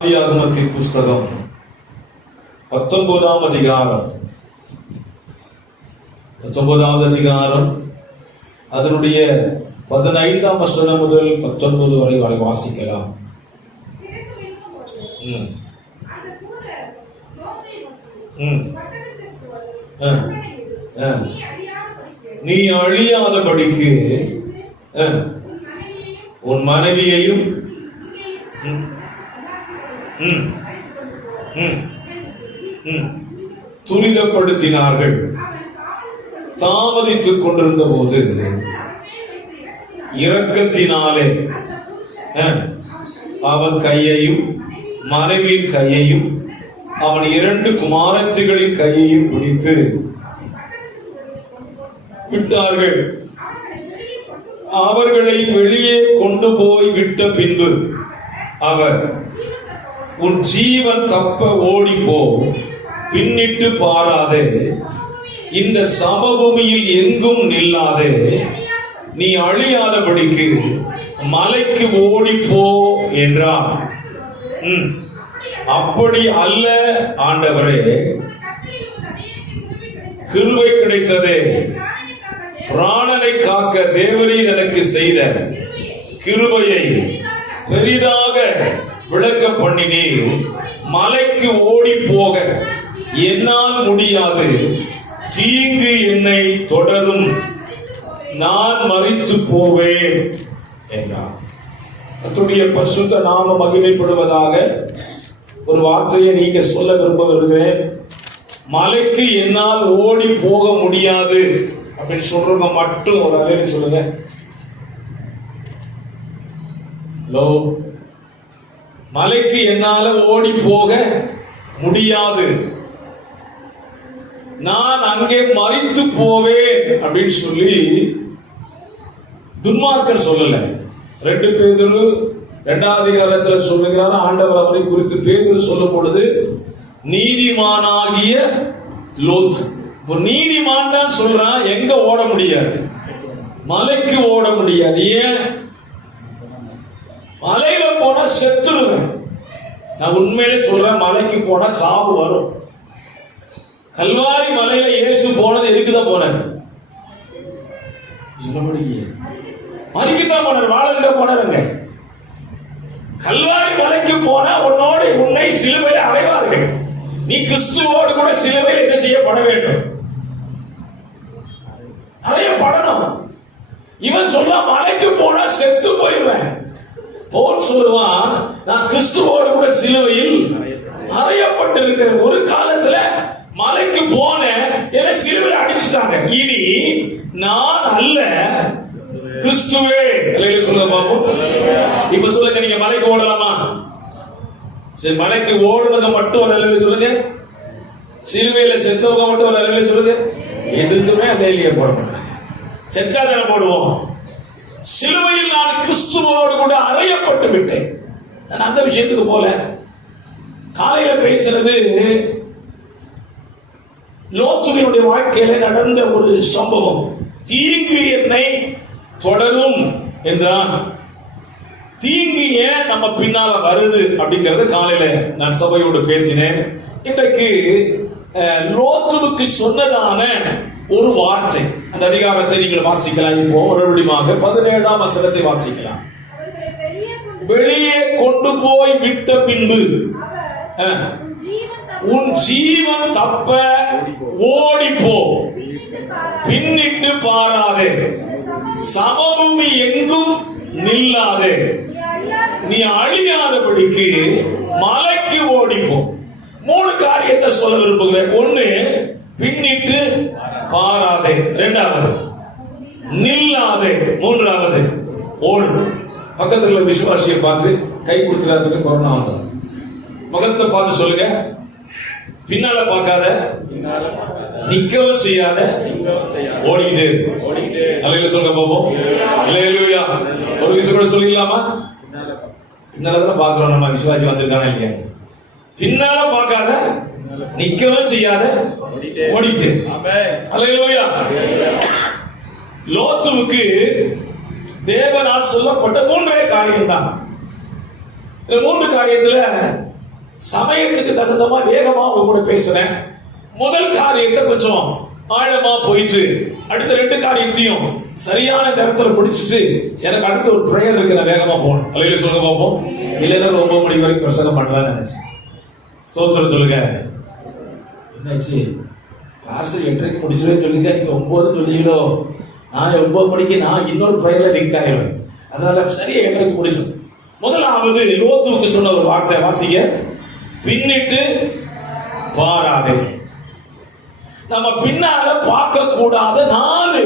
ஆதியாகமத்தின் புஸ்தகம் 19ஆம் அதிகாரம், 19வது அதிகாரம் அதனுடைய 15ஆம் வசனம் முதல் 19 வரை வாசிக்கலாம். நீ அழியாதபடிக்கு உன் மனைவியையும் துரிதப்படுத்தினார்கள். தாமதித்துக் கொண்டிருந்த போது இரக்கத்தினாலே அவன் கையையும் மனைவியின் கையையும் அவன் 2 குமாரத்திகளின் கையையும் பிடித்து விட்டார்கள். அவர்களை வெளியே கொண்டு போய் விட்ட பின்பு அவர், உன் ஜீவன் தப்ப ஓடிப்போ, பின்னிட்டு பாராதே, இந்த சமபூமியில் எங்கும் நில்லாதே, நீ அழியாதபடிக்கு மலைக்கு ஓடிப்போ என்றார். அப்படி அல்ல ஆண்டவரே, கிருபை கிடைத்ததே, பிராணனை காக்க தேவரீர் எனக்கு செய்த கிருபையை பெரிதாக விளங்க பண்ணினீர். மலைக்கு ஓடி போக என்னால் முடியாது, தீங்கு என்னை தொடரும், நான் மரித்து போவேன் என்றார். கர்த்தருடைய பரிசுத்த நாமம் மகிமைப்படுவதாக. ஒரு வார்த்தையை நீங்க சொல்ல விரும்புகிறேன். மலைக்கு என்னால் ஓடி போக முடியாது அப்படின்னு சொல்றவங்க மட்டும் ஒரு அலையில சொல்லுங்க. ஹலோ, மலைக்கு என்னால ஓடி போக முடியாது, நான் அங்கே மரித்து போவேன் அப்படின்னு சொல்லி துன்மார்க்கன் சொல்லல. 2 பேதுரு 2ஆம் அதிகாரத்தில் சொல்லுகிறார். ஆண்டவர் அவரை குறித்து பேதுரு சொல்லும் பொழுது நீதிமானாகிய லோத். நீதிமான் தான் சொல்றான், எங்க ஓட முடியாது, மலைக்கு ஓட முடியாது. ஏன்? மலையில போனா செத்துருவேன். நான் உண்மையிலே சொல்றேன், மலைக்கு போனா சாவு வரும். கல்வாரி மலையில இயேசு போனது எதுக்குதான் போனார்? மலைக்குத்தான் போனார், வாழ போனாருங்க. கல்வாரி மலைக்கு போனா உன்னோடு உன்னை சிலுவையில் அறைவார்கள். நீ கிறிஸ்துவோடு கூட சிலுவையில் என்ன செய்யப்பட வேண்டும்? அறையப்படணும். இவன் சொல்ற மலைக்கு போனா செத்து போயிடுவேன். போல் சொல்லுவான், நான் கிறிஸ்துவோடு கூட சிலுவையில் அறையப்பட்டிருக்கிறேன். ஒரு காலத்துல மலைக்கு போன என்னை சிலுவையில் அடிச்சுட்டாங்க. இனி நான் அல்ல, கிறிஸ்துவே. சொல்லுங்க பாப்போம். இப்ப சொல்லுங்க, நீங்க மலைக்கு ஓடலாமா? சரி, மலைக்கு ஓடுனதை மட்டும் ஒரு நிலையில சொல்லுங்க. சிலுவையில செத்தவங்க மட்டும் ஒரு நிலையில சொல்லுங்க. எதுக்குமே நிலையிலேயே போட மாட்டாங்க. செத்தாதான போடுவோம். சிலுவையில் நான் கிறிஸ்துவோடு கூட அறையப்பட்டு விட்டேன். நான் அந்த விஷயத்துக்கு போல. காலையில பேசுறது லோத்துவினுடைய வாழ்க்கையில நடந்த ஒரு சம்பவம். தீங்கு என்னை தொடரும் என்றான். தீங்கு ஏன் நம்ம பின்னால வருது அப்படிங்கறது காலையில நான் சபையோடு பேசினேன். இன்றைக்கு லோத்துவுக்கு சொன்னதான ஒரு வார்த்தை, அந்த அதிகாரத்தை நீங்கள் வாசிக்கலாம். இப்போ மறுபடியும் 17ஆம் வசனத்தை வாசிக்கலாம். வெளியே கொண்டு போய் விட்ட பின்பு உன் ஜீவன் தப்ப ஓடிப்போ, பின்னிட்டு பாராதே, சமபூமி எங்கும் நில்லாதே, நீ அழியாதபடிக்கு மலைக்கு ஓடிப்போ. 3 காரியத்தை சொல்ல விரும்புகிறேன். 1, பின்னிட்டு பாராதே. 2வது நில்லாதே. 3வது ஓடு. பக்கத்துல விசுவாசியை பார்த்து கை கொடுத்துக்காதுன்னு கொரோனா வந்தது. முகத்தை பார்த்து சொல்லுங்க, பின்னால பார்க்காத, நிக்கவும் செய்யாத, ஓடிக்கிட்டு அல்லேலூயா சொல்லுங்க பாப்போம். அல்லேலூயா. ஒரு விஷயம் கூட சொல்லிடலாமா? பின்னால பாக்குறோம் நம்ம விசுவாசி வந்திருக்கானா இல்லையா. பின்னால பார்க்காத, நிக்கவும் செய்யாத, ஓடிட்டு. அல்லேலூயா. லோத்துவுக்கு தேவனால் சொல்லப்பட்ட 3 காரியம் தான். இந்த 3 காரியத்துல சமயத்துக்கு தகுந்தமா வேகமா உங்க கூட பேசுறேன். முதல் காரியத்தை கொஞ்சம் ஆழமா போயிட்டு அடுத்த 2 காரியத்தையும் சரியான நேரத்தில் முடிச்சுட்டு எனக்கு அடுத்த ஒரு பிரேயர் இருக்கு, நான் வேகமா போகணும். அல்லையில சொல்லுங்க பார்ப்போம். இல்லைன்னா 9 மணி வரைக்கும் பிரசங்கம் பண்ணலாம்னு நினைச்சேன். ஸ்தோத்திரம் சொல்லுங்க. என்னாச்சு பாஸ்டர் 8:30 முடிச்சுட்டு சொல்லுங்க, நீங்க 9 சொல்லிங்களோ, நான் 9 மணிக்கு நான் இன்னொரு பிரேயர்ல லிங்க் ஆயிடுவேன். அதனால சரியா 8:30 முடிச்சது. முதலாவது லோத்துவுக்கு சொன்ன ஒரு வார்த்தை வாசிங்க, பின்னிட்டு பாராதே. நம்ம பின்னால பார்க்க கூடாத 4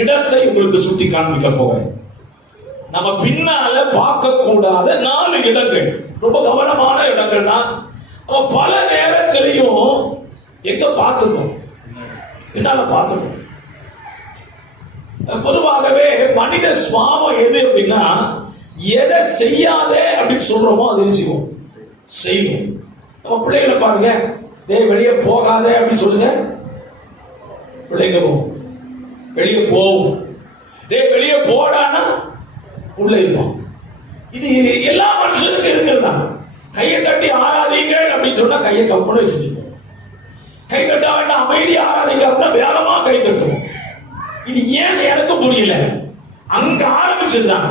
இடத்தை உங்களுக்கு சுட்டி காண்பிக்க போகிறேன். நம்ம பின்னால பார்க்க கூடாத 4 இடங்கள், ரொம்ப கவனமான இடங்கள் தான். நம்ம பல நேரத்திலையும் எங்க பார்த்துக்கோம், பின்னால பார்த்துக்கோம். பொதுவாகவே மனித சுவாபம் எது அப்படின்னா, எதை செய்யாதே அப்படின்னு சொல்றோமோ அதை செய்வோம் செய்வோம். நம்ம பிள்ளைகளை பாருங்க, வெளியே போகாதே அப்படின்னு சொல்லுங்க, பிள்ளைங்க போவோம். வெளியே போவோம். வெளியே போடானா உள்ள இருப்போம். இது எல்லா மனுஷனுக்கும் இருக்கிறது தான். கையை தட்டி ஆராதிங்க அப்படின்னு சொன்னா கையை கம்பெனி வச்சுருப்போம். கை தட்ட வேண்டாம், அமைதி ஆராதிங்க அப்படின்னா வேகமா கை தட்டுவோம். இது ஏன் எனக்கு புரியல. அங்க ஆரம்பிச்சதுதான்.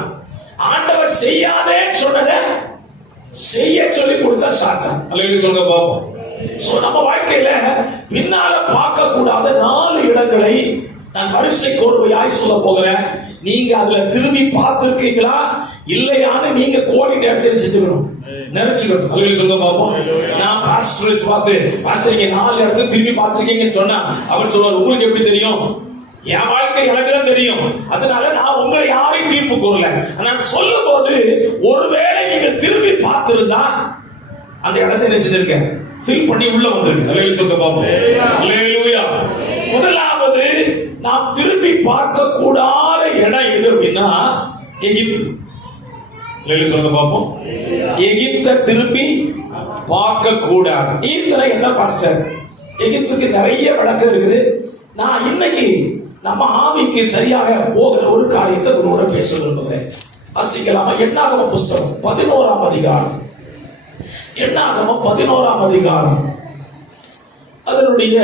ஆண்டவர் செய்யாதேன்னு சொன்னதை செய்ய சொல்லி கொடுத்தா சாத்தான். அல்லேலூயா சொல்லுங்க பாப்போம். சோ நம்ம வாழ்க்கையில பின்னால பார்க்க கூடாத 4 இடங்களை நான் வரிசை கோர்வையாய் சொல்ல போகிறேன். நீங்க அதுல திரும்பி பார்த்திருக்கீங்களா இல்லையான்னு நீங்க கோடி நேரத்தில் செஞ்சுக்கணும், நினைச்சுக்கணும். அல்லேலூயா சொல்லுங்க பாப்போம். நான் பாஸ்டர் பார்த்து, பாஸ்டர் நீங்க 4 இடத்துல திரும்பி பார்த்திருக்கீங்கன்னு சொன்னா அவர் சொல்வார், உங்களுக்கு எப்படி தெரியும்? என் வாழ்க்கை எனக்கு தான் தெரியும், அதனால நான் உங்களை யாரையும் தீர்ப்பு கூறல. நான் சொல்லும் போது ஒருவேளை நீங்க திரும்பி பார்த்திருந்தா அந்த இடத்தை என்ன செஞ்சிருக்க, ஃபில் பண்ணி உள்ள வந்திருக்கு. அல்லேலூயா சொல்லுங்க பாப்போம். அல்லேலூயா. முதலாவது நாம் திரும்பி பார்க்க கூடாத இடம் எது அப்படின்னா எகிப்து. அல்லேலூயா சொல்லுங்க பாப்போம். எகிப்தை திரும்பி பார்க்க கூடாது. இதுல என்ன பாஸ்டர், எகிப்துக்கு நிறைய விளக்கம் இருக்குது. நான் இன்னைக்கு நம்ம ஆவிக்கு சரியாக போகிற ஒரு காரியத்தை உங்களோட பேச விரும்புகிறேன். வாசிக்கலாமா? என்னாகம புஸ்தகம் 11ஆம் அதிகாரம். என்னாகமம் 11ஆம் அதிகாரம் அதனுடைய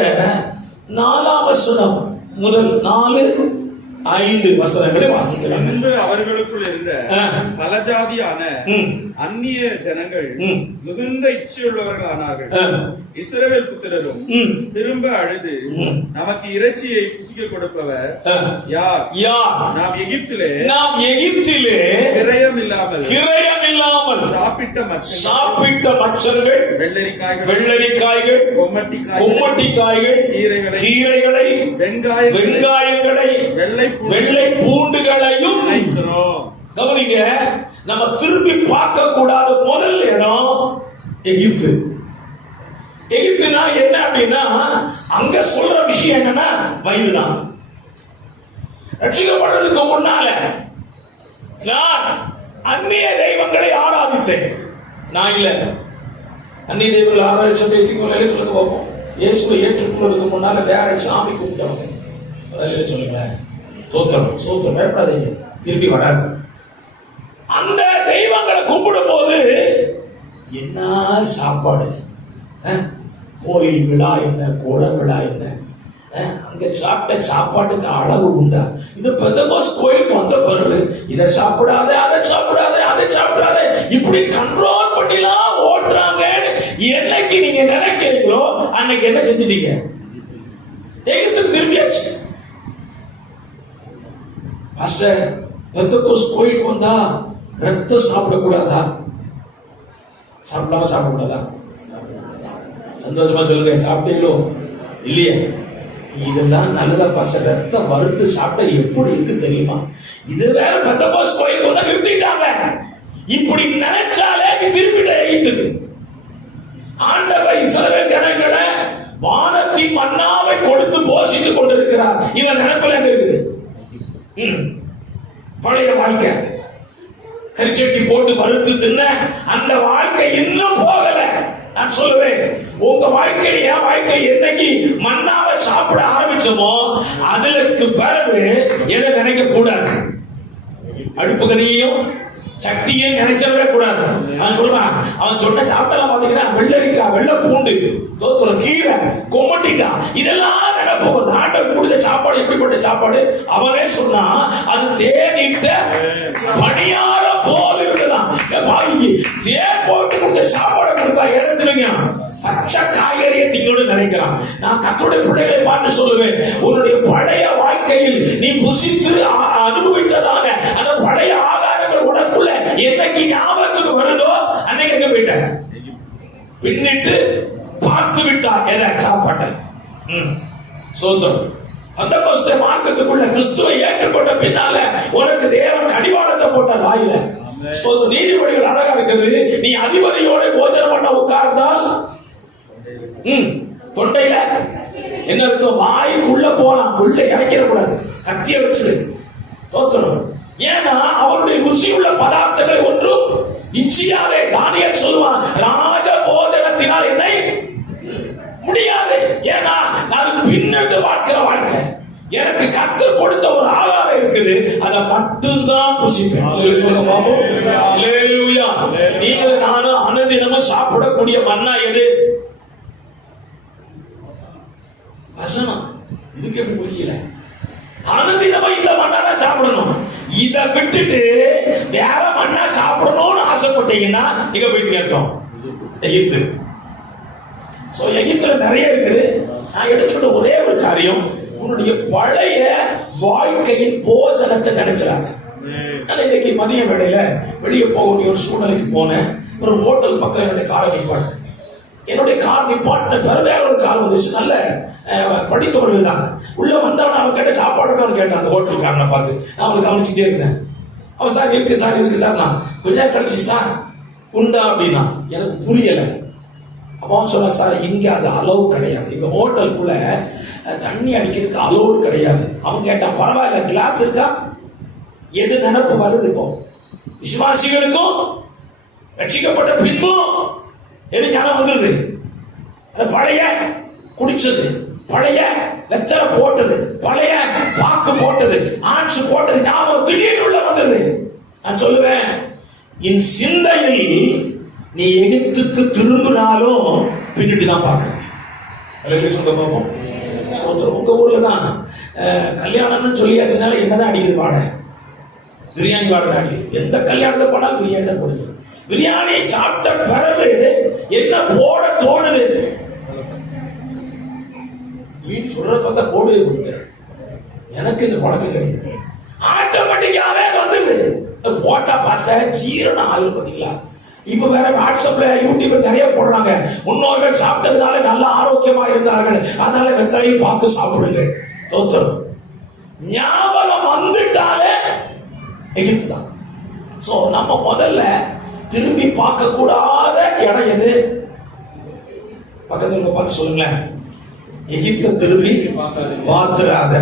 4ஆம் வசனம் முதல் 4-5 வசனங்களை வாசிக்கலாம். முன்பு அவர்களுக்குள் இருந்த பல ஜாதியான அந்நிய ஜனங்கள் மிகுந்த இச்சையுள்ளவர்களானார்கள். இஸ்ரவேல் புத்திரரும் திரும்ப அழுது, நமக்கு இறைச்சியை புசிக்க கொடுப்பவர் யார்? நாம் எகிப்திலே கிரயம் இல்லாமல் சாப்பிட்ட மச்சர்கள், வெள்ளரிக்காய்கள், கொம்மட்டிக்காய்கள், கீரைகளை, வெங்காயங்களை, வெள்ளை பூண்டுகளையும் கவனிங்க. நம்ம திரும்பி பார்க்க கூடாத முதல் இடம் எகிப்து. எகிப்துனா என்ன அப்படின்னா, அங்க சொல்ற விஷயம் என்னன்னா வயதுதான். ரட்சிக்கப்படுறதுக்கு முன்னால நான் அந்நிய தெய்வங்களை ஆராதிச்சேன். நான் இல்ல, அந்நிய தெய்வங்களை ஆராதிச்ச சொல்லுங்க பார்ப்போம். இயேசுவை ஏற்றுக்கொள்வதற்கு முன்னால வேற சாமி கூப்பிட்டவங்க. சொல்லுங்களேன். சோத்திரம் பயப்படாதீங்க, திரும்பி வராது. அந்த தெய்வங்களை கும்பிடும் போது என்ன சாப்பாடு, கோயில் விழா என்ன, கோட விழா என்ன, அங்க சாப்பிட்ட சாப்பாட்டுக்கு அளவு உண்டா? இந்த பெந்தகோஸ்து கோயிலுக்கு வந்த பிறகு இதை சாப்பிடாத, அதை சாப்பிடாத, அதை சாப்பிடாத, இப்படி கண்ட்ரோல் பண்ணிலாம் ஓட்டுறாங்கன்னு என்னைக்கு நீங்க நினைக்கிறீங்களோ அன்னைக்கு என்ன செஞ்சிட்டீங்க? எகிப்துக்கு திரும்பியாச்சு. பாஸ்டர், பெந்தகோஸ்து கோயிலுக்கு வந்தா ரத்தம் சாப்பிடக்கூடாதா? சாப்பிடக்கூடாதா? சந்தோஷமா சொல்லுங்க, சாப்பிட்டீங்களோ இல்லையா? இதெல்லாம் நல்லதா பாஸ்டர், ரத்தம் வறுத்து சாப்பிட்டா எப்படி இருக்கு தெரியுமா? இது வேற பெந்தகோஸ்து கோயிலுக்கு வந்தா நிறுத்திட்டாங்க. இப்படி நினைச்சாலே திருப்பிட ஈத்துது. ஆண்டவர் இஸ்ரவேல் ஜனங்களை வானத்தின் மன்னாவை கொடுத்து போஷித்துக் கொண்டிருக்கிறார். இவன் நினைப்பில் எங்க இருக்குது? பழைய வாழ்க்கை, கரிச்சட்டி போட்டு மறுத்து தின்ன அந்த வாழ்க்கை இன்னும் போகல. நான் சொல்லுவேன், உங்க வாழ்க்கை, என் வாழ்க்கை என்னைக்கு மன்னாவை சாப்பிட ஆரம்பிச்சோமோ அதுக்கு பிறகு எதை நினைக்க கூடாது. அடுப்பு கறியையும் சட்டியே நினைச்சிடவே கூடாது. அவன் சொல்றான், அவன் சொன்ன சாப்பிடலாம் பாத்தீங்கன்னா வெள்ளரிக்காய், வெள்ளை பூண்டு, தோத்துற கீரை, கொம்மட்டிக்காய், இதெல்லாம் நடப்போகுது. ஆண்டவர் கொடுத்த சாப்பாடு எப்படிப்பட்ட சாப்பாடு? அவனே சொன்னா அது தேனிட்ட பணியார போல இருக்குதான். தேன் போட்டு கொடுத்த சாப்பாடு கொடுத்தா இடத்துலங்க பச்சை காய்கறியை திங்கோடு நினைக்கிறான். நான் கர்த்தருடைய பிள்ளைகளை பார்த்து சொல்லுவேன், உன்னுடைய பழைய வாழ்க்கையில் நீ புசித்து அனுபவித்ததான அந்த பழைய ஆகாரங்கள் உனக்குள்ள என்னைக்கு ஞாபகத்துக்கு வருதோ அன்னைக்கு எங்க போயிட்ட பின்னிட்டு பார்த்து விட்டார் என சாப்பாட்டை. சோத்திரம். அந்த கோஸ்தே மார்க்கத்துக்குள்ள கிறிஸ்துவை ஏற்றுக்கொண்ட பின்னால உனக்கு தேவன் கடிவாளத்தை போட்டார் வாயில. நீதிமொழிகள் அழகா இருக்குது. நீ அதிபதியோட போஜனம் பண்ண உட்கார்ந்தால் தொண்டையில என்ன அர்த்தம்? வாய்க்குள்ள போலாம், உள்ள இறக்கிட கூடாது, கத்திய வச்சு தோற்றணும். ஏன்னா அவருடைய ருசியுள்ள பதார்த்தங்களை ஒன்றும் இச்சியாரே. தானியேல் சொல்லுவான், ராஜ போஜனத்தினால் என்னை முடியாது. ஏன்னா நான் பின்னிட்டு வாழ்க்கிற வாழ்க்கை, எனக்கு கர்த்தர் கொடுத்த ஒரு ஆகாரம் இருக்குது, அதை மட்டும்தான் புசிப்பேன். சொல்லுங்க பாப்போம். அல்லேலூயா. நீங்கள் நானும் அனுதினமும் சாப்பிடக்கூடிய மன்னா எது? வசனம். இதுக்கு எப்படி புரியல? அனுதினமும் இந்த மன்னா தான் சாப்பிடணும். இதை விட்டுட்டு வேற மன்னா சாப்பிடணும்னு ஆசைப்பட்டீங்கன்னா இங்க போயிட்டு அர்த்தம் எகிப்து. சோ எகிப்துல நிறைய இருக்குது. நான் எடுத்துக்கிட்ட ஒரே ஒரு காரியம், உன்னுடைய பழைய வாழ்க்கையின் போஜனத்தை நினைச்சாங்க. நான் இன்னைக்கு மதிய வேளையில வெளியே போக வேண்டிய ஒரு சூழ்நிலைக்கு போனேன். ஒரு ஹோட்டல் பக்கம் என்னுடைய காரை நிப்பாட்டு. என்னுடைய கார் நிப்பாட்டின பிறகு வேற ஒரு கார் வந்துச்சு. நல்ல படித்தவர்கள் தான். உள்ள வந்தவன் அவன் கேட்ட சாப்பாடு கேட்டான். அந்த ஹோட்டல்காரனை பார்த்து நான் அவனை கவனிச்சுட்டே இருந்தேன். அவன் சார் இருக்கு சார் இருக்கு சார். நான் கொஞ்ச நேரம் கழிச்சு சார் உண்டா அப்படின்னா எனக்கு புரியலை. அப்போ அவன் சொன்னா, சார் இங்க அது அலோவ் கிடையாது, எங்க ஹோட்டலுக்குள்ள தண்ணி அடிக்கிறதுக்கு அலோடு கிடையாது. அவன் கேட்டான், பரவாயில்ல கிளாஸ் இருக்கா? எது நினைப்பு வருது இப்போ விசுவாசிகளுக்கும் ரட்சிக்கப்பட்ட பின்பும் எது ஞானம் வந்தது? அது பழைய குடிச்சது, பழைய வெத்தலை போட்டது, பழைய பாக்கு போட்டது, ஆட்சி போட்டது ஞாபகம் திடீர்னு உள்ள வந்தது. நான் சொல்லுவேன், என் சிந்தையில் நீ எகிப்துக்கு திரும்பினாலும் பின்னிட்டு தான் பார்க்கிறேன். சொல்ல பார்ப்போம். உங்க ஊர்ல தான் கல்யாணம்னு சொல்லியாச்சுனால என்னதான் அடிக்குது வாடை? பிரியாணி வாடை தான் அடிக்குது. எந்த கல்யாணத்தை போனாலும் பிரியாணி தான் போடுது. பிரியாணி சாப்பிட்ட பிறகு என்ன போட தோணுது? சொல்ற பார்த்தா போடுவே கொடுக்க. எனக்கு இந்த பழக்கம் கிடையாது. ஆட்டோமேட்டிக்காவே வந்தது. போட்டா பாஸ்டா ஜீரணம் ஆகுது பாத்தீங்களா? இப்ப வேற வாட்ஸ்அப்ல யூடியூப்ல நிறைய போடுறாங்க. முன்னோர்கள் சாப்பிட்டதுனால நல்ல ஆரோக்கியமா இருந்தார்கள், அதனால வெத்தலை பாக்கு சாப்பிடுங்க. தோற்றம் ஞாபகம் வந்துட்டாலே எகிப்து தான். சோ நம்ம முதல்ல திரும்பி பார்க்க கூடாத இடம் எது? பக்கத்துல பார்த்து சொல்லுங்களேன். எகிப்தை திரும்பி பார்த்துடாத.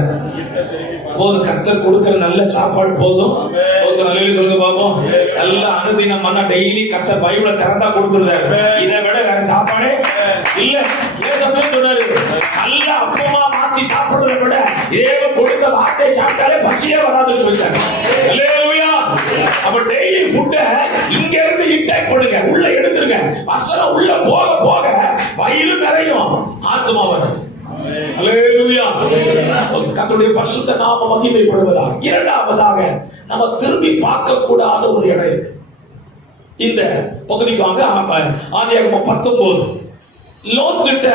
போதும், கர்த்தர் கொடுக்கிற நல்ல சாப்பாடு போதும். சொல்லுங்க பாப்போம். நல்ல அனுதினம் மன்னா டெய்லி கர்த்தர் பைபிளை திறந்தா கொடுத்துருந்தாரு. இதை விட வேற சாப்பாடே இல்ல. ஏசப்பே சொன்னாரு, நல்ல அப்பமா மாத்தி சாப்பிடுறத விட தேவன் கொடுத்த வார்த்தையை சாப்பிட்டாலே பசியே வராதுன்னு சொல்லிட்டாங்க. அல்லேலூயா. அப்ப டெய்லி ஃபுட்ட இங்க இருந்து இன்டேக் பண்ணுங்க, உள்ள எடுத்துருங்க. வசனம் உள்ள போக போக வயிறு நிறையும், ஆத்மா வரும். அல்லேலூயா. கர்த்தருடைய பரிசுத்த நாமம் மகிமைப்படுவதாக. இரண்டாவதாக நம்ம திரும்பி பார்க்க கூடாத ஒரு இடம் இருக்கு. இந்த பகுதிக்கு வாங்க. ஆதியாகமம் 19. லோத்திட்ட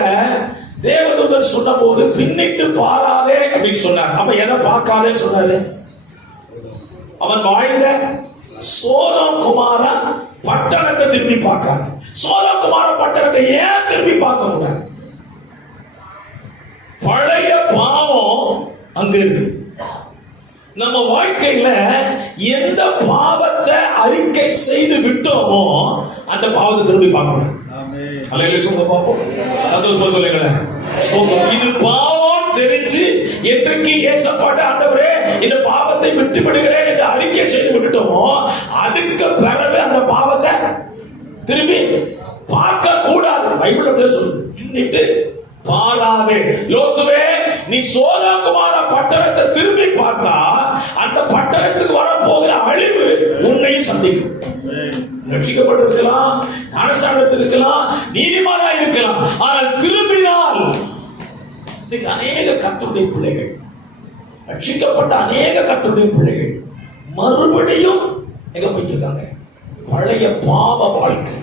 தேவதூதன் சொன்ன போது பின்னிட்டு பாராதே அப்படின்னு சொன்னார். அவன் எதை பார்க்காதேன்னு சொன்னாரு? அவன் வாழ்ந்த சோதோம் குமாரா பட்டணத்தை திரும்பி பார்க்காத. சோதோம் குமாரா பட்டணத்தை ஏன் திரும்பி பார்க்க கூடாது? பழைய பாவம் அங்க இருக்கு. நம்ம வாழ்க்கையில எந்த பாவத்தை அறிக்கை செய்து விட்டோமோ அந்த பாவத்தை திரும்பி பார்க்கணும். சந்தோஷமா சொல்லுங்களேன். இது பாவம் தெரிஞ்சு என்றைக்கு ஏசப்பாட்ட ஆண்டவரே இந்த பாவத்தை விட்டு விடுகிறேன் என்று அறிக்கை செய்து விட்டுட்டோமோ அதுக்கு பிறகு அந்த பாவத்தை திரும்பி பார்க்க கூடாது. பைபிள் அப்படியே சொல்லுது, பின்னிட்டு பாராதே. லோத்துவே, நீ சோதோம் பட்டணத்தை திரும்பி பார்த்தா அந்த பட்டணத்துக்கு வரப்போகிற அழிவு உன்னை சந்திக்கும். ரட்சிக்கப்பட்டிருக்கலாம், ஞானஸ்நானத்தில் இருக்கலாம், நீதிமானா இருக்கலாம், ஆனால் திரும்பினால் இன்னைக்கு அநேக கர்த்தருடைய பிள்ளைகள், ரட்சிக்கப்பட்ட அநேக கர்த்தருடைய பிள்ளைகள் மறுபடியும் எங்க போயிட்டு இருக்காங்க? பழைய பாவ வாழ்க்கை.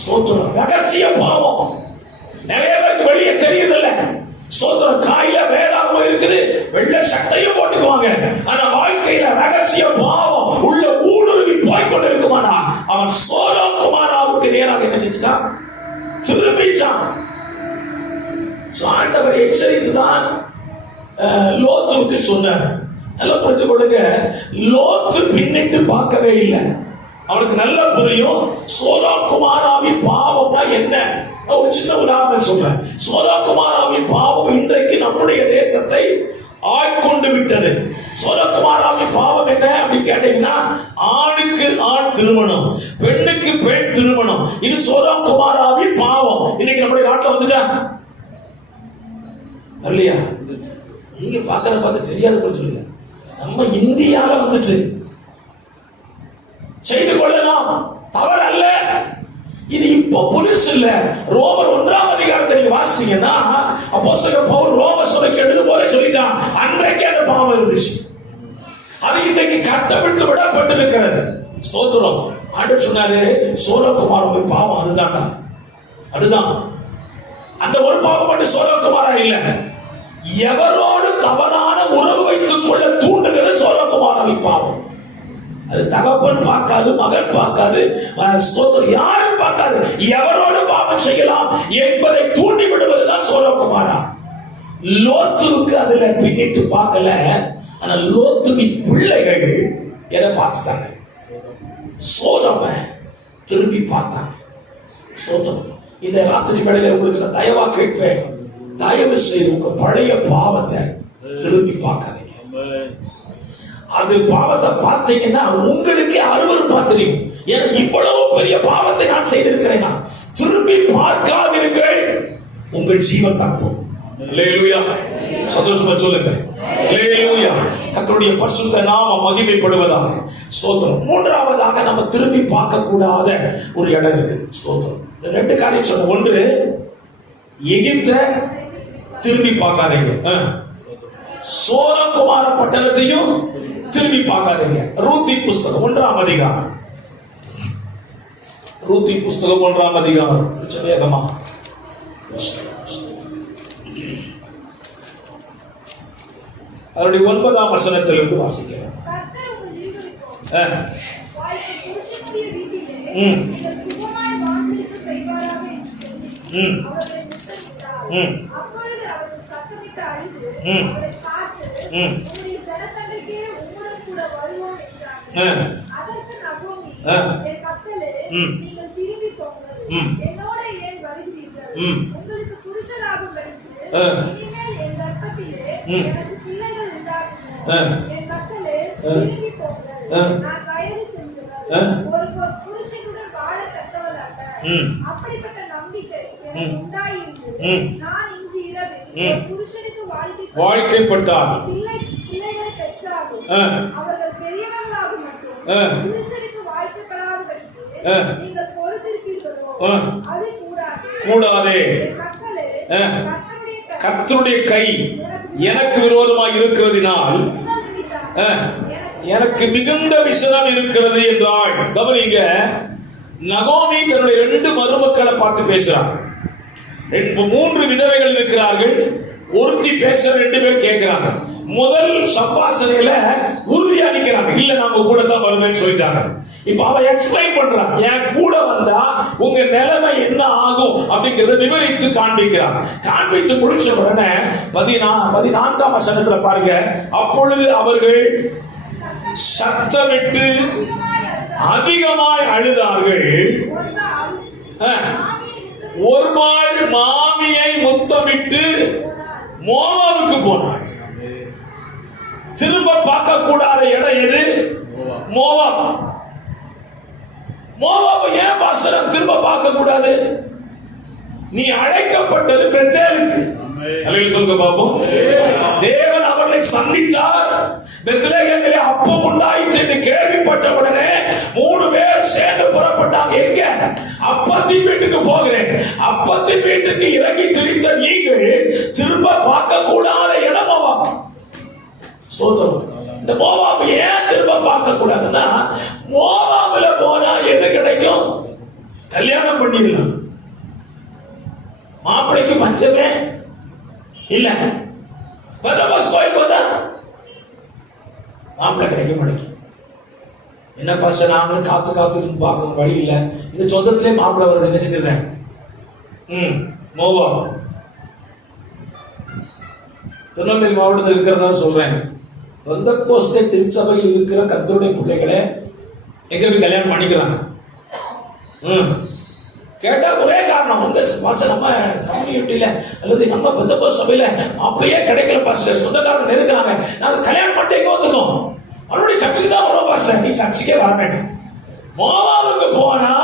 ஸ்தோத்திரம். ரகசிய பாவம் நிறைய பேருக்கு வெளியே தெரியுதில்ல. ஸ்தோத்திரம். காயில வேதாகமம் இருக்குது, வெள்ளை சட்டையும் போட்டுக்குவாங்க, ஆனா வாழ்க்கையில ரகசிய பாவம் உள்ள ஊடுருவி போய்கொண்டு இருக்குமானா அவன் சோதோம் குமாராவுக்கு நேராக என்ன செஞ்சான்? திரும்பிட்டான். ஆண்டவர் எச்சரித்துதான் லோத்துக்கு சொன்னார். நல்லா புரிஞ்சு கொள்ளுங்க, லோத்து பின்னிட்டு பார்க்கவே இல்லை. அவனுக்கு நல்ல புரியும் சோதோம் குமாராவின் பாவம்னா என்ன. ஒரு சின்ன உதாரணம் சொல்றேன். சோதோம் குமாராவின் பாவம் இன்றைக்கு நம்முடைய தேசத்தை ஆட்கொண்டு விட்டது. சோதோம் குமாராவின் பாவம் என்ன அப்படின்னு கேட்டீங்கன்னா, ஆணுக்கு ஆண் திருமணம், பெண்ணுக்கு பெண் திருமணம். இது சோதோம் குமாராவின் பாவம். இன்னைக்கு நம்முடைய நாட்டில் வந்துட்டா இல்லையா? நீங்க பார்க்கறத பார்த்து தெரியாது போல சொல்லுங்க. நம்ம இந்தியால வந்துட்டு செய்து கொள்ளலாம், தவறு அல்ல. இது இப்ப புதுசு இல்ல. ரோமர் 1ஆம் அதிகாரத்தை நீங்க வாசிச்சீங்கன்னா, அப்போஸ்தலர் பவுல் ரோம சபைக்கு எழுதும் போல சொல்லிட்டான், அன்றைக்கே அந்த பாவம் இருந்துச்சு. அது இன்றைக்கு கட்டவிழ்த்து விடப்பட்டிருக்கிறது. ஸ்தோத்திரம். ஆண்டவர் சொன்னாரு, சோதோம் குமாராவின் பாவம் அதுதான்டா, அதுதான். அந்த ஒரு பாவம் மட்டும் சோதோம் குமாரா இல்ல, எவரோடு தவறான உறவு வைத்துக் கொள்ள தூண்டுகிறது சோதோம் குமாராவின் பாவம். அது தகப்பன் பார்க்காது, மகன் பார்க்காது, யாரும் பார்க்காது, எவரோடு பாவம் செய்யலாம் என்பதை தூண்டி விடுவதுதான் சோதோம் குமாரா. லோத்துவுக்கு அதுல பின்னிட்டு பார்க்கல, ஆனா லோத்துவின் பிள்ளைகள் எதை பார்த்துட்டாங்க? சோதோம திரும்பி பார்த்தாங்க. ஸ்தோத்திரம். இந்த ராத்திரி வேளையில உங்களுக்கு நான் தயவா கேட்பேன், தயவு செய்து உங்க பழைய பாவத்தை திரும்பி பார்க்காதீங்க. அது பாவத்தை பார்த்தீங்கன்னா உங்களுக்கு அருவருப்பா தெரியும். ஏன்னா இவ்வளவு பெரிய பாவத்தை நான் செய்திருக்கிறேன். திரும்பி பார்க்காதீர்கள், உங்கள் ஜீவன் தப்பும். அல்லேலூயா. சந்தோஷமா சொல்லுங்க. அல்லேலூயா. கர்த்தருடைய பரிசுத்த நாமம் மகிமைப்படுவதாக. ஸ்தோத்திரம். மூன்றாவதாக நம்ம திரும்பி பார்க்க கூடாத ஒரு இடம் இருக்குது. ஸ்தோத்திரம். ரெண்டு காரியம் சொன்ன. ஒன்று, எகிப்த திரும்பி பார்க்காதீங்க. சோதோம் குமார பட்டணத்தையும் திரும்பி பார்க்காதீங்க. ரூத்தின் புஸ்தகம் 1ஆம் அதிகாரம். ரூத்தின் புஸ்தகம் 1ஆம் அதிகாரம். வேகமா அதனுடைய 9ஆம் வசனத்திலிருந்து வாசிக்கிறேன். அப்படிப்பட்ட நம்பிக்கை உண்டாயிருந்து நான் இன்று இரவில் புருஷனுக்கு வாழ்க்கைப்பட்டார் பிள்ளைகளை பெற்றாலும் அவர்கள் பெரியவர்களாக மட்டும் புருஷனுக்கு வாழ்க்கைப்படாதபடிக்கு நீங்கள் பொறுத்திருப்பீர்களோ அது கூடாதே. கர்த்தருடைய கை எனக்கு விரோதமாக இருக்கிறதினால் எனக்கு மிகுந்த விசனம் இருக்கிறது என்றாள். கவனிங்க, நகோமி தன்னுடைய 2 மருமக்களை பார்த்து பேசுறார். 3 விதவைகள் இருக்கிறார்கள். ஒருத்தி பேச 2 பேர் கேட்கிறாங்க. முதல் சம்பாஷணையில உறுதியா நிக்கிறாங்க, இல்ல நாம கூட தான் வருவேன்னு சொல்லிட்டாங்க. இப்ப அவ எக்ஸ்பிளைன் பண்றான், என் கூட வந்தா உங்க நிலைமை என்ன ஆகும் அப்படிங்கறத விவரித்து காண்பிக்கிறான். காண்பித்து முடிச்ச உடனே 14ஆம் வசனத்துல பாருங்க, அப்பொழுது அவர்கள் சத்தமிட்டு அதிகமாய் அழுதார்கள். ஒருமாள் மாமியை முத்தமிட்டு மோவாவுக்கு போனாள். திரும்ப பார்க்க கூடாத இடம் எது? மோவாப். மோவாபை ஏன் பாசனம் திரும்ப பார்க்க கூடாது? நீ அழைக்கப்பட்டது பெத்தேலுக்கு. அல்லேலூயா சொல்லுங்க பாப்போம். தேவன் அவர்களை அவரை சந்தித்தார். பெத்லகேமிலே அப்பம் உண்டாயிற்று என்று கேள்விப்பட்ட உடனே 3 பேர் சேர்ந்து புறப்பட்டாங்க. எங்க? அப்பத்தின் வீட்டுக்கு போகிறேன். அப்பத்தின் வீட்டுக்கு இறங்கி திரித்த நீங்கள் திரும்ப பார்க்க கூடாத இடம் மோவாப். ஸ்தோத்திரம். இந்த மோவாப் ஏன் திரும்ப பார்க்க கூடாதுன்னா, மோவாப்ல போனா எது கிடைக்கும்? கல்யாணம் பண்ணிடலாம். மாப்பிளைக்கு பஞ்சமே இல்ல. பெந்தகோஸ்து கோயிலுக்கு வந்தா மாப்பிள்ளை கிடைக்க மாட்டேங்குது. என்ன பாஸ்டர், நாங்களும் காத்து இருந்து பார்க்க வழி இல்லை. இந்த சொந்தத்திலே மாப்பிள்ளை வருது, என்ன செஞ்சிருந்தேன்? மோவாப். திருநெல்வேலி மாவட்டத்தில் இருக்கிறதா சொல்றேன். பெந்தகோஸ்தே திருச்சபையில் இருக்கிற கர்த்தருடைய பிள்ளைகளே எங்க போய் கல்யாணம் பண்ணிக்கிறாங்க. கேட்டா ஒரே காரணம், உங்க பாஸ்டர் நம்ம கம்யூனிட்டியில அல்லது நம்ம பெந்தகோஸ்து சபையில மாப்பிள்ளையே கிடைக்கல பாஸ்டர், சொந்தக்காரங்க நெருக்கிறாங்க, நாங்க கல்யாணம் பண்ணிட்டு எங்க வந்துருக்கோம், மறுபடியும் சர்ச்சுக்கு தான் வருவோம் பாஸ்டர், நீ சர்ச்சுக்கே வர வேண்டாம். மோவாவுக்கு போனா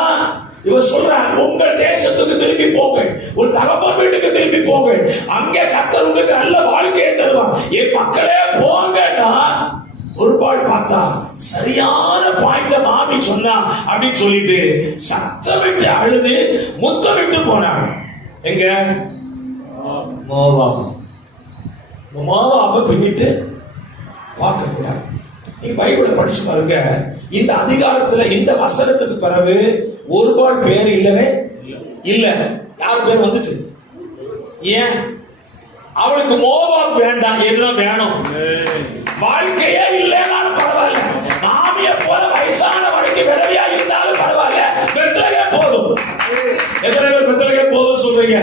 இவர் சொல்றான், உங்கள் தேசத்துக்கு திரும்பி போங்க, உன் தகப்பன் வீட்டுக்கு திரும்பி போங்க, அங்கே கர்த்தர் உங்களுக்கு நல்ல வாழ்க்கையை தருவான், என் மக்களே போங்கன்னா ஒரு பால் பார்த்தா சரியான பாயிண்ட்ல மாமி சொன்னா அப்படின்னு சொல்லிட்டு சத்தமிட்டு அழுது முத்தமிட்டு போனாங்க. எங்க? மோவாப். மோவாபை பின்னிட்டு பார்க்க கூடாது. நீங்க பைபிளை படிச்சு பாருங்க. இந்த அதிகாரத்துல இந்த வசனத்துக்கு பிறகு ஒரு பால் பேர் இல்லவே இல்ல. யார் பேர் வந்துட்டு? ஏன்? அவளுக்கு மோவாப் வேண்டாம், எதுதான் வேணும்? வாழ்க்கையே இல்லைனாலும் பரவாயில்ல, மாமிய போல வயசான வரைக்கும் விடவியா இருந்தாலும் பரவாயில்ல, பெத்லகேம் போதும். எத்தனை பேர் பெத்லகேம் போதும் சொல்றீங்க?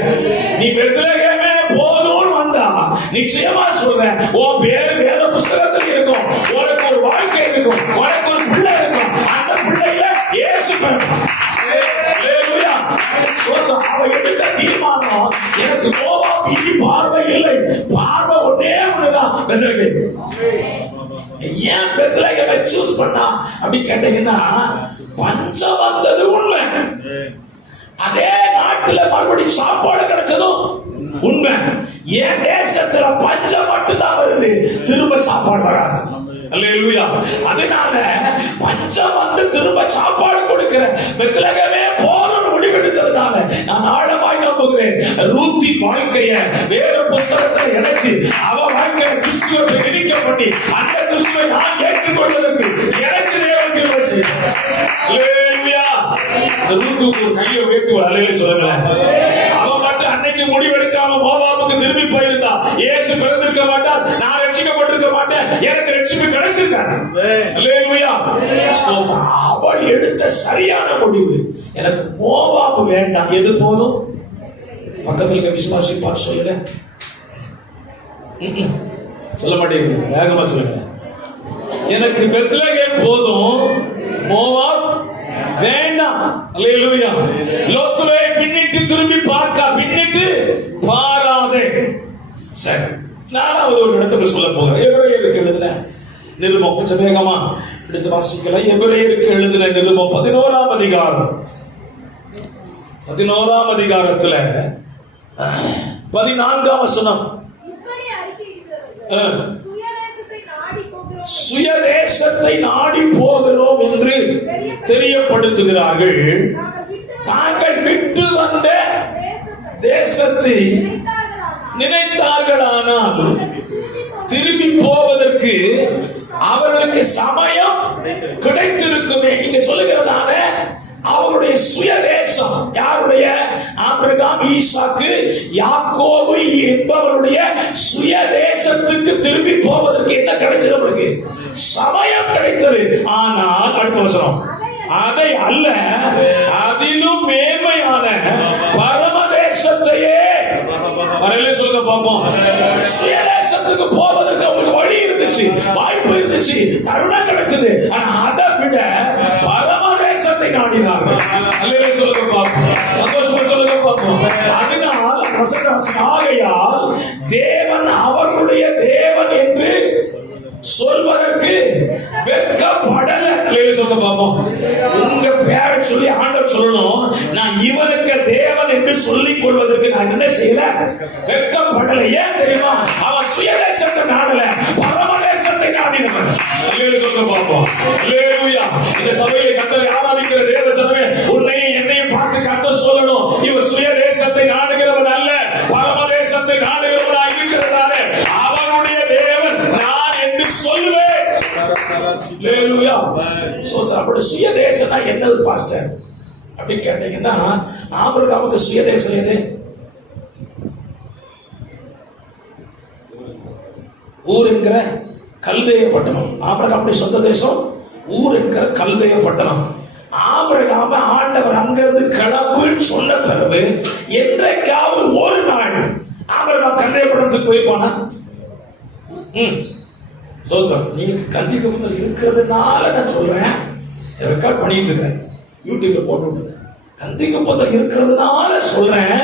நீ பெத்லகேமே போதும்னு வந்தா நிச்சயமா சொல்றேன், உன் பேரு வேத புஸ்தகத்தில் இருக்கும், உனக்கு ஒரு வாழ்க்கை இருக்கும், உனக்கு ஒரு பிள்ளை இருக்கும், அந்த பிள்ளையில இயேசு பிறக்கும். அவ எடுத்த தீர்மானம், எனக்கு மோவாப் இனி பார்வை இல்லை, பார்வை ஒன்னே ஒண்ணுதான், பெத்லகேம். ஏன் பெத்லகேமை சூஸ் பண்ணா அப்படி கேட்டீங்கன்னா, பஞ்சம் வந்தது உண்மை, அதே நாட்டுல மறுபடியும் சாப்பாடு கிடைச்சதும் உண்மை. என் தேசத்துல பஞ்சம் மட்டும்தான் வருது, திரும்ப சாப்பாடு வராது. அல்லேலூயா. அதனால பஞ்சம் வந்து திரும்ப சாப்பாடு கொடுக்கிற பெத்லகேமே போறன்னு முடிவெடுத்ததுனால நான் ஆழமாய் நம்புகிறேன், ரூத்தின் வாழ்க்கைய வேத புஸ்தகத்தை இணைச்சு அவ வாழ்க்கையை கிறிஸ்துவை விதிக்க பண்ணி அந்த கிறிஸ்துவை நான் ஏற்றுக்கொள்வதற்கு எனக்கு தேவன் கிருபை செய்யும். அல்லேலூயா. ரூத்துக்கு கையை உயர்த்தி ஒரு அல்லேலூயா சொல்லுங்களேன். அவ மட்டும் அன்னைக்கு முடிவெடுக்காம மோவாபுக்கு திரும்பி போயிருந்தா இயேசு பிறந்திருக்க மாட்டார், நான் ரட்சிக்கப்பட்டிருக்க மாட்டேன், எனக்கு ரட்சிப்பு கிடைச்சிருக்காரு. அல்லேலூயா. அவள் எடுத்த சரியான முடிவு, எனக்கு மோவாபு வேண்டாம், எது போதும்? பக்கத்தில் இருக்க விசுவாசி பார்த்து சொல்லுங்க. சொல்ல மாட்டேங்க, வேகமா சொல்லுங்க. எனக்கு பெத்லகேம் போதும், மோவாப் வேண்டாம். அல்லேலூயா. லோத்துவை பின்னிட்டு திரும்பி பின்னிட்டு பாராதே. சரி, நானாவது ஒரு இடத்துல சொல்ல போகிறேன். எபிரேயருக்கு எழுதின நிருபம், கொஞ்சம் வேகமா எடுத்து வாசிக்கலாம். எபிரேயருக்கு எழுதின நிருபம் 11ஆம் அதிகாரம், 11ஆம் அதிகாரத்துல 14ஆம் வசனம். சுயதேசத்தை நாடி போகிறோம் என்று தெரியப்படுத்துகிறார்கள். தாங்கள் விட்டு வந்த தேசத்தை நினைத்தார்களானால் திரும்பி போவதற்கு அவர்களுக்கு சமயம் கிடைத்திருக்குமே. இங்க சொல்லுகிறதான அவருடைய சுயதேசம், யாருடைய? ஆபிரகாம், ஈசாக்கு, யாக்கோபு என்பவருடைய சுயதேசத்துக்கு திரும்பி போவதற்கு என்ன கிடைச்சது? அவருக்கு சமயம் கிடைத்தது. ஆனால் அடுத்த வசனம், அதை அல்ல, அதிலும் மேன்மையான பரமதேசத்தையே சொல்லுங்க பார்ப்போம். சுயதேசத்துக்கு போவதற்கு அவங்களுக்கு வழி இருந்துச்சு, வாய்ப்பு இருந்துச்சு, தருணம் கிடைச்சது. ஆனா அதை விட பரமதேசத்தை நாடினார்கள். அல்லேலூயா சொல்லுங்க பார்ப்போம். சந்தோஷமா சொல்லுங்க பார்ப்போம். அதனால் ஆகையால் தேவன் அவர்களுடைய தேவன் என்று சொல்வதற்கு வெட்கப்படல. சொல்ல பார்ப்போம். உங்க பேரை சொல்லி ஆண்டவர் சொல்லணும், நான் இவனுக்கு தேவன் என்று சொல்லிக் கொள்வதற்கு நான் என்ன செய்யல? வெட்கப்படல. ஏன் தெரியுமா? அவன் சுயதேசத்தை நாடல, பரமதேசத்தை நாடினவன். அல்லேலூயா சொல்லுங்க பாப்போம். அல்லேலூயா. இந்த சபையிலே கர்த்தரை ஆராதிக்கிற தேவ ஜனமே, உன்னையும் என்னையும் பார்த்து கர்த்தர் சொல்லணும், இவன் சுயதேசத்தை நாடுகிறவன் அல்ல, பரமதேசத்தை நாடுகிறவனாய் இருக்கிறதானே அவனுடைய தேவன் நான் என்று சொல்லுவேன். அல்லேலூயா. அப்படி சுயதேசம்னா என்னது பாஸ்டர் அப்படின்னு கேட்டீங்கன்னா, ஆபிரகாமுக்கு சுயதேசம் எது? ஊர் என்கிற கல்தேய பட்டணம். ஆபிரகாமுடைய சொந்த தேசம் ஊர் என்கிற கல்தேய பட்டணம். ஆபிரகாம ஆண்டவர் அங்கிருந்து கிளம்புன்னு சொன்ன பிறகு என்றைக்காவது ஒரு நாள் ஆபிரகாம் கல்தேய பட்டணத்துக்கு போயிருப்பானா? சோத்திரம். நீங்க கல்விக்குப்பத்தில் இருக்கிறதுனால நான் சொல்றேன், ரெக்கார்ட் பண்ணிட்டு இருக்கேன், யூடியூப்ல போட்டு விடுங்க. கந்திக்குப்பத்தில் இருக்கிறதுனால சொல்றேன்,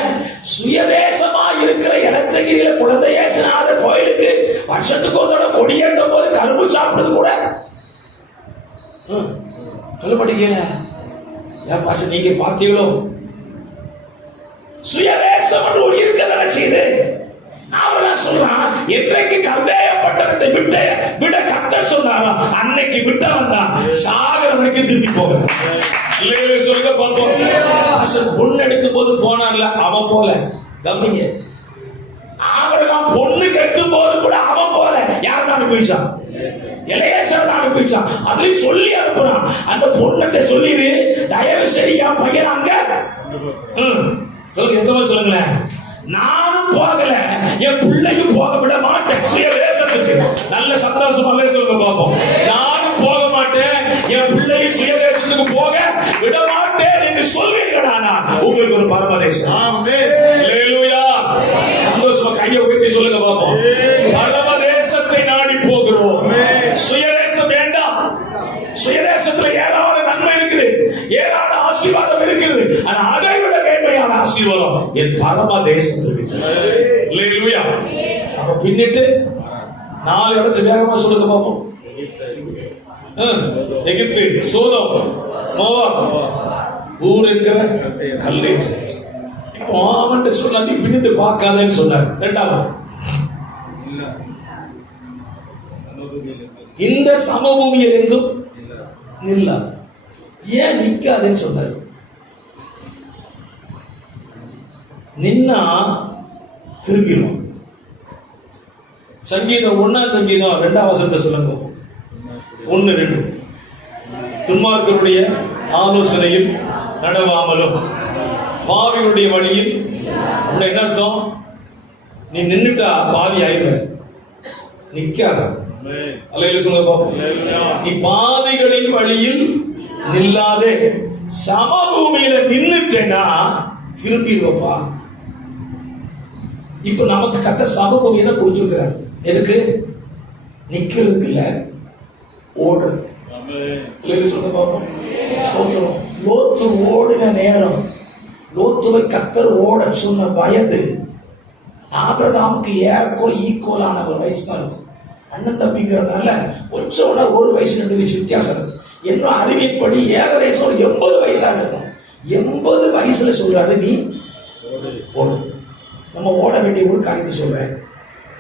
சுயதேசமா இருக்கிற இடத்தகிரியில குழந்தை ஏசனாத கோயிலுக்கு வருஷத்துக்கு ஒரு தடவை கொடியேற்றும் போது கரும்பு சாப்பிடுறது கூட சொல்ல மாட்டீங்கல. ஏன் பாச நீங்க பாத்தீங்களோ? சுயதேசம் ஒரு இருக்கிறத செய்து அவன் சொல்றான், என்றைக்கு கல்தேய பட்டணத்தை விட கர்த்தர் சொன்னாரோ அன்னைக்கு விட்டவன் தான் சாகர வரைக்கும் திரும்பி போகிறான். சொல்லுங்க பார்ப்போம். பொண்ணு எடுக்கும் போது போனான்ல அவன் போல, கவனிங்க. ஆபிரகாம் பொண்ணு கட்டும் போது கூட அவன் போல யார் தான் அனுப்பிச்சான்? எலியாசர் தான் அனுப்பிச்சான். அதுலயும் சொல்லி அனுப்புறான், அந்த பொண்ணுகிட்ட சொல்லிடு, தயவு சரியா பையன் அங்க சொல்லுங்க. எந்த சொல்லுங்களேன், நானும் போகல, என் பிள்ளையும் போக விட மாட்டேன் சுயதேசத்துக்கு. நல்ல சந்தோஷமா சொல்லுங்க பாப்போம். நானும் போக மாட்டேன், என் பிள்ளையும் சுயதேசத்துக்கு போக விட மாட்டேன் என்று சொல்வீர்களானா உங்களுக்கு ஒரு பரமதேசம். அல்லேலூயா. சந்தோஷமா கையை உயர்த்தி சொல்லுங்க பாப்போம். பரமதேசத்தை நாடி போகிறோம். சுயதேசம் வேண்டாம். சுயதேசத்துல ஏதாவது நன்மை இருக்குது, ஏதாவது ஆசீர்வாதம் இருக்குது, ஆனா அதை விட மேன்மையான ஆசீர்வாதம் என் பரமதேசத்தில் இருக்கிறது. அல்லேலூயா. அப்ப பின்னிட்டு 4 இடத்து வேகமா சொல்லுங்க பாப்போம். எகிப்து, சோதோம், மோவாப், ஊர் என்கிற கல்தேய தேசம். இப்போ அவன் சொன்னா நீ பின்னிட்டு பார்க்காதேன்னு சொன்னார். இரண்டாவது, இந்த சமபூமியில் எங்கும் நில்லாது. ஏன் நிக்காதுன்னு சொன்னார்? நின்னா திரும்பிடுவான். சங்கீதம் 1 சங்கீதம் 2 வசனத்தை சொல்லுங்க. 1-2. துன்மார்க்கருடைய ஆலோசனையில் நடவாமலும் பாவிகளுடைய வழியில். என்ன அர்த்தம்? நீ நின்னுட்டா பாவி ஆயிடுவ, நிக்காத. அல்லேலூயா சொல்லுங்க பாப்போம். நீ பாவிகளின் வழியில் நில்லாதே, சமபூமியில நின்னுட்டேன்னா திரும்பிடுவப்பா. இப்ப நமக்கு கர்த்தர் சமபூமியில கொடுத்திருக்கிறார். எதுக்கு? நிக்கிறதுக்கு இல்ல, ஓடுறதுக்கு. சொல்லுங்க பாப்போம். லோத்து ஓடின நேரம், லோத்துவை கர்த்தர் ஓட சொன்ன வயது ஆபிரகாமுக்கு ஏறக்குறைய ஈக்குவலான ஒரு வயசு தான் இருக்கும். அண்ணன் தம்பிங்கிறதால கொஞ்சம் 1 வயசு 2 வயசு வித்தியாசம் இருக்கும். இன்னும் அறிவின்படி ஏகദേശம் 80 வயசாக இருக்கும். 80 வயசுல சொல்றாரு, நீ ஓடு. நம்ம ஓட வேண்டிய ஒரு காரியத்தை சொல்றேன்,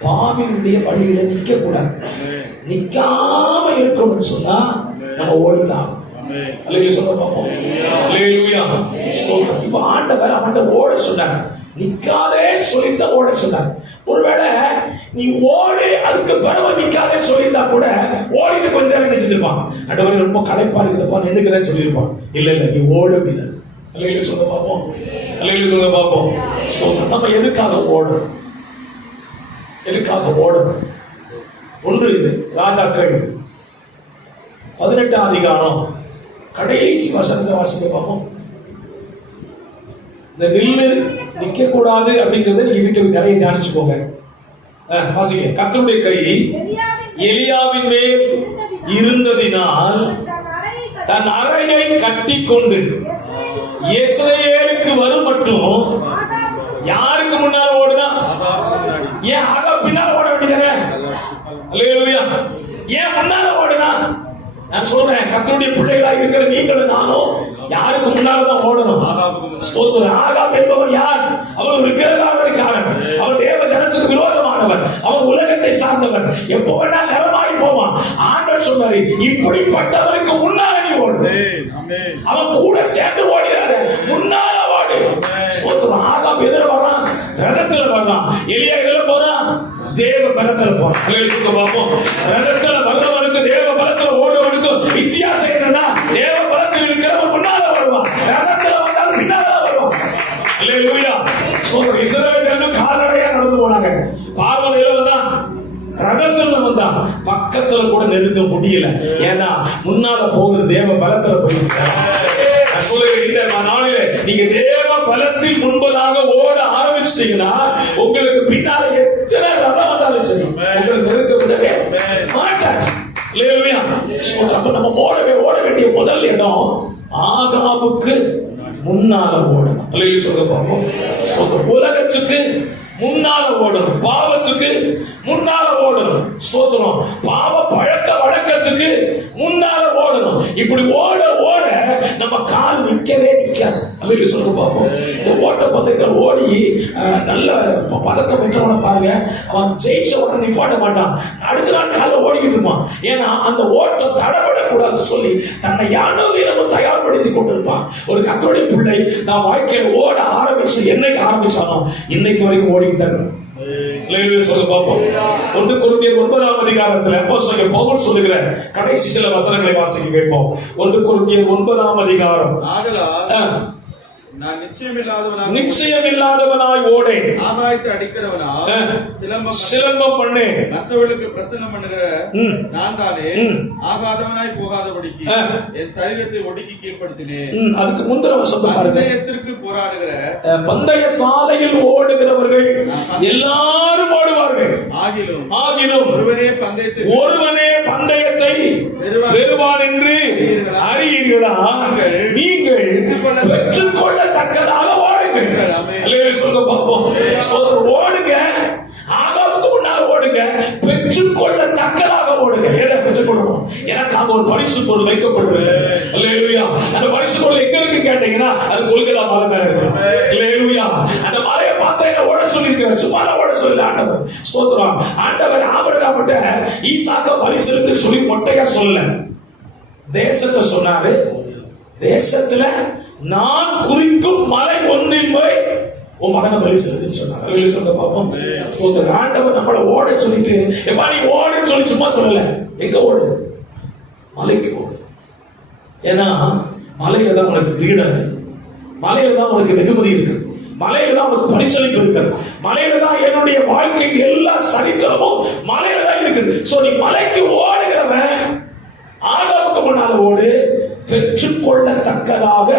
பாவிகளுடைய வழியில நிக்க கூடாது. நிக்காம இருக்கணும்னு சொன்னா நம்ம ஓடித்தான். அல்லேலூயா சொல்ல பாப்போம். அல்லேலூயா ஸ்தோத்திரம். இப்ப ஆண்டவர் அவன்கிட்ட ஓட சொன்னாங்க, நிக்காதேன்னு சொல்லிட்டு தான் ஓட சொன்னாங்க. ஒருவேளை நீ ஓடு அதுக்கு பிறகு நிக்காதேன்னு சொல்லியிருந்தா கூட ஓடிட்டு கொஞ்ச நேரம் என்ன செஞ்சிருப்பான், ஆண்டவர் ரொம்ப களைப்பா இருக்குதுப்பா நின்னுக்கிறேன்னு சொல்லியிருப்பான். இல்ல இல்ல நீ ஓடு அப்படின்னாரு. அல்லேலூயா சொல்ல பாப்போம். அல்லேலூயா சொல்ல பாப்போம். ஸ்தோத்திரம். நம்ம எதுக்காக ஓடணும்? எதுக்காக ஓடணும்? 1 ராஜாக்கள் 18ஆம் அதிகாரம் கடைசி வசனத்தை வாசிக்க பார்ப்போம். இந்த நில்லு நிக்க கூடாது அப்படிங்கறத நீங்க வீட்டுக்கு நிறைய தியானிச்சுக்கோங்க. வாசிக்க. கர்த்தருடைய கை எலியாவின் மேல் இருந்ததினால் தன் அறையை கட்டி கொண்டு இஸ்ரவேலுக்கு வரும் மட்டும் யாருக்கு முன்னால ஓடுனா? ஏன் ஆகா பின்னால ஓட வேண்டியதானே? அல்லேலூயா. ஏன் முன்னால ஓடுனா? நான் சொல்றேன், கர்த்தருடைய பிள்ளைகளாக இருக்கிற நீங்களும் நானும் யாருக்கு முன்னாலதான் ஓடணும்? ஸ்தோத்திரம். ஆகாப் என்பவன் யார்? அவன் விக்கிரகாரக்காரன், அவன் தேவ ஜனத்துக்கு விரோதமானவன், அவன் உலகத்தை எப்போ வேணா நிறமாறி போவான். ஆண்டவர் சொன்னாரு, இப்படிப்பட்டவனுக்கு முன்னால நீ ஓடு. அவன் கூட சேர்ந்து ஓடிறாரு, முன்னால ஓடு. ஸ்தோத்திரம். ஆகாப் எதிர வர்றான், ரதத்துல வர்றான். எலியா எதிர போறான், தேவ பலத்துல போறான். அல்லேலூயா. பாப்போம், ரதத்துல வர்றவனுக்கு தேவ பலத்துல ஓடுவனுக்கு வித்தியாசம் என்னன்னா, தேவ பலத்தில் இருக்கிறவன் முன்னால வருவான், ரதத்துல வந்தாலும் பின்னால வருவான். அல்லேலூயா. ஸ்தோத்திரம். இஸ்ரவேலர்கள் கால்நடையா நடந்து போனாங்க. பார்வோனில வந்தான், ரதத்துல வந்தான், பக்கத்துல கூட நெருங்க முடியல. ஏன்னா முன்னால போகுது தேவ பலத்துல போயிருக்காங்க. இந்த நாளிலே நீங்க தேவ பலத்தில் முன்பதாக ஓட ஆரம்பிச்சிட்டீங்கன்னா, உங்களுக்கு பின்னால எத்தனை ரதம் வந்தாலும் சரி, உங்களை நெருங்க விடவே மாட்டாங்க. அல்லேலூயா. அப்ப நம்ம ஓட வேண்டிய முதல் இடம் ஆகாபுக்கு முன்னால ஓடணும். அல்லேலூயா. சொல்ல பார்ப்போம். ஸ்தோத்திரம். உலகத்துக்கு முன்னால ஓடணும், பாவத்துக்கு முன்னால ஓடணும். ஸ்தோத்திரம். பாவ பழக்க வழக்கத்துக்கு முன்னால ஓடணும். இப்படி ஓட ஓட நம்ம கால் நிற்கவே நிற்காது. அல்லேலூயா. சொல்ல பார்ப்போம். இந்த ஓட்ட பந்தயத்தில் ஓடி நல்ல பதக்கம் பெற்றவனை பாருங்க, அவன் ஜெயிச்ச உடனே நிப்பாட்ட மாட்டான், அடுத்த நாள் காலைல ஓடிக்கிட்டு இருப்பான். ஏன்னா அந்த ஓட்டம் தடபடக்கூடாது சொல்லி தன்னை யானோதினமும் தயார்படுத்தி கொண்டிருப்பான். ஒரு கர்த்தருடைய பிள்ளை தான் வாழ்க்கையில் ஓட ஆரம்பிச்சு என்னைக்கு ஆரம்பிச்சானோ இன்னைக்கு வரைக்கும் ஓடிக்கிட்டு தான். சொல்ல பார்ப்போம். 1 கொரிந்தியர் 9ஆம் அதிகாரத்தில் அப்போஸ்தலன் பவுல் சொல்லுகிற கடைசி சில வசனங்களை வாசிக்க கேட்போம். 1 கொரிந்தியர் 9ஆம் அதிகாரம். நான் நிச்சயமில்லாதவனாய் ஓடேன், ஆகாயத்தை அடிக்கிறவனா சிலம்பம் பண்ணு, மற்றவர்களுக்கு பிரசன்னம் பண்ணுகிற நான் தானே ஆகாதவனாய் போகாதபடிக்கு என் சரீரத்தை ஒடுக்கி கீழ்படுத்தினேன். அதுக்கு முந்திர வசனம் பாருங்க. பந்தயத்திற்கு போராடுகிற பந்தய சாலையில் ஓடுகிறவர்கள் எல்லாரும் ஓடுவார்கள், ஆகிலும் ஒருவனே பந்தயத்தை வெறுவான் என்று அறியீர்களா? நீங்கள் பெற்றுக்கொள்ள தக்கதாக ஓடுங்கள். அல்லேலூயா. சொல்ல பார்ப்போம். ஸ்தோத்திரம். ஓடுங்க, ஆகாபுக்கு முன்னால ஓடுங்க, பெற்றுக்கொள்ள தக்கதாக ஓடுங்க. எதை பெற்றுக்கொள்ளணும்? எனக்காக ஒரு பரிசு பொருள் வைக்கப்பட்டிருக்கு. அல்லேலூயா. அந்த பரிசு பொருள் எங்க இருக்கு கேட்டீங்கன்னா, அது கொல்கத்தா மலை மேல இருக்கு. அல்லேலூயா. அந்த மலையை பார்த்தா என்ன ஓட சொல்லியிருக்காரு, சும்மா ஓட சொல்லல ஆண்டவர். ஸ்தோத்திரம். ஆண்டவர் ஆபிரகாம்கிட்ட ஈசாக்க பரிசு சொல்லி மொட்டையா சொல்லல, தேசத்தை சொன்னாரு. தேசத்துல நான் குறிக்கும் மலை ஒன்றில் போய் உன் மகனை பலி செலுத்துன்னு சொன்னார். வெளியே சொல்ல பார்ப்போம். ஸ்தோத்திரம். ஆண்டவர் நம்மளை ஓட சொல்லிட்டு, எப்பா நீ ஓடுன்னு சொல்லி சும்மா சொல்லல, எங்க ஓடு? மலைக்கு ஓடு. ஏன்னா மலையில தான் உனக்கு கிரீடம் இருக்கு, மலையில தான் உனக்கு வெகுமதி இருக்கு, மலையில தான் உனக்கு பரிசளிப்பு இருக்கு, மலையில தான் என்னுடைய வாழ்க்கையின் எல்லா சரித்திரமும் மலையில தான் இருக்குது. சோ நீ மலைக்கு ஓடுகிறவன் ஆகாபுக்கு முன்னால ஓடு, பெற்றுக்கொள்ளத்தக்கதாக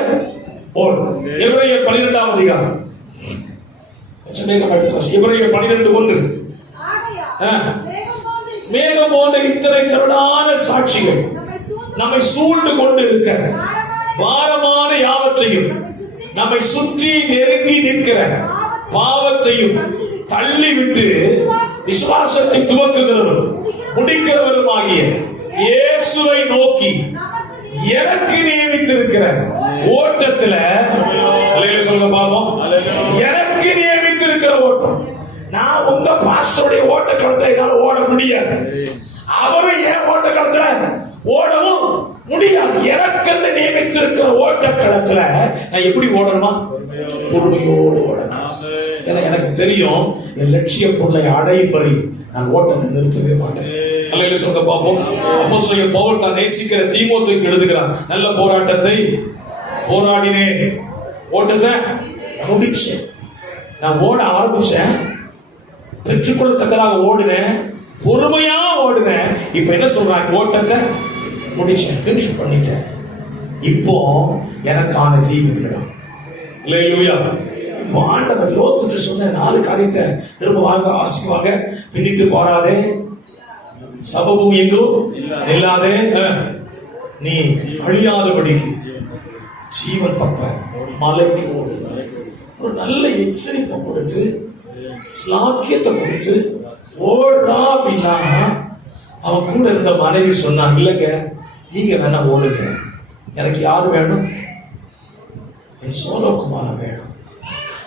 ஓடு. எபிரேயர் 12ஆம் அதிகாரம். எபிரேயர் 12:1. மேகம் போன்ற இத்தனை திரளான சாட்சிகள் நம்மை சூழ்ந்து கொண்டு இருக்க, பாரமான யாவற்றையும் நம்மை சுற்றி நெருங்கி நிற்கிற பாவத்தையும் தள்ளிவிட்டு விசுவாசத்தை துவக்குகிறவரும் முடிக்கிறவரும் ஆகிய இயேசுவை நோக்கி எனக்கு நியமித்திருக்கிற ஓட்டத்துல, சொல்லுங்க பாப்போம், எனக்கு நியமித்திருக்கிற ஓட்டம். நான் உங்க பாஸ்டருடைய ஓட்ட களத்துல என்னால ஓட முடியாது, அவரும் ஏன் ஓட்ட களத்துல ஓடவும் முடியாது. எனக்கு நியமித்திருக்கிற ஓட்ட களத்துல நான் எப்படி ஓடணுமா? பொறுமையோடு ஓடணும். ஏன்னா எனக்கு தெரியும் என் லட்சிய பொருளை அடையும் வரை நான் ஓட்டத்தை நிறுத்தவே மாட்டேன். அல்லேலூயா. சொல்ல பார்ப்போம். அப்போஸ்தலன் பவுல் தான் நேசிக்கிற தீமோத்தேயுக்கு எழுதுகிறான், நல்ல போராட்டத்தை போராடினேன், ஓட்டத்தை முடிச்சேன். நான் ஓட ஆரம்பிச்சேன், பெற்றுக்கொள்ளத்தக்கதாக ஓடுனேன், பொறுமையா ஓடுனேன். இப்ப என்ன சொல்றாங்க? ஓட்டத்தை முடிச்சேன், பினிஷ் பண்ணிட்டேன். இப்போ எனக்கான ஜீவிதம். அல்லேலூயா. இப்போ ஆண்டவர் லோத்துட்டு சொன்ன 4 காரியத்தை திரும்ப வாங்க ஆசிக்குவாங்க. பின்னிட்டு போறாதே, சபமும் எங்கும் இல்லாதே, நீ அழியாதபடிக்கு ஜீவன் தப்ப மலைக்கு ஓடு. ஒரு நல்ல எச்சரிப்பை கொடுத்து ஸ்லாக்கியத்தை கொடுத்து ஓடுறா அப்படின்னா, அவன் கூட இருந்த மனைவி சொன்னான், இல்லைங்க நீங்க வேணா ஓடுங்க, எனக்கு யாரு வேணும்? என் சோலோகுமாரன் வேணும்.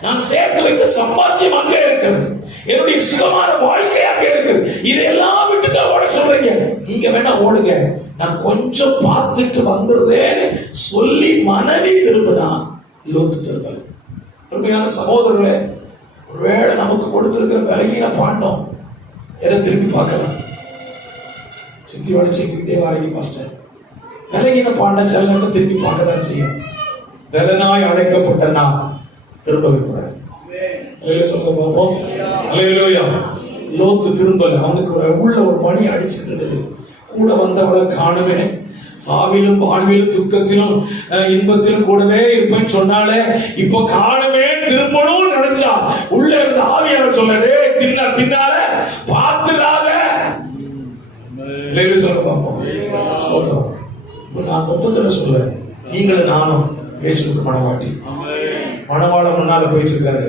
நான் சேர்த்து வைத்த சம்பாத்தியம் அங்கே இருக்கிறது, என்னுடைய சுகமான வாழ்க்கை அங்கே இருக்குது. இதையெல்லாம் விட்டுட்டு ஓட சொல்றீங்க. நீங்க வேணா ஓடுங்க, நான் கொஞ்சம் பார்த்துட்டு வந்துருவேன்னு சொல்லி மனைவி திரும்பினா லோத்து திரும்பல. உண்மையான சகோதரர்களே, ஒருவேளை நமக்கு கொடுத்திருக்கிற விலகின பாண்டம் எதை திரும்பி பார்க்கலாம். சுத்தி வளைச்சுக்கிட்டே வரீங்க பாஸ்டர். விலகின பாண்டம் சில நேரத்தை திரும்பி பார்க்கதான் செய்யும். விலனாய் அழைக்கப்பட்ட நான் திரும்பவே கூடாது. சொல்லுங்க பார்ப்போம். லோத்து திரும்பல. அவனுக்கு உள்ள ஒரு மணி அடிச்சுட்டு இருக்குது. கூட வந்தவளை காணுமே, சாவிலும் வாழ்விலும் துக்கத்திலும் இன்பத்திலும் கூடவே இருப்பேன்னு சொன்னாலே, இப்ப காணுமே திரும்பணும் நினைச்சா உள்ள இருந்த ஆவியார் சொல்லவே தின்ன பின்னால பார்த்துடாத. சொல்ல பார்ப்போம். நான் மொத்தத்துல சொல்லுவேன், நீங்களும் நானும் இயேசுவுக்கு மனவாட்டி. மனவாள முன்னால போயிட்டு இருக்காரு.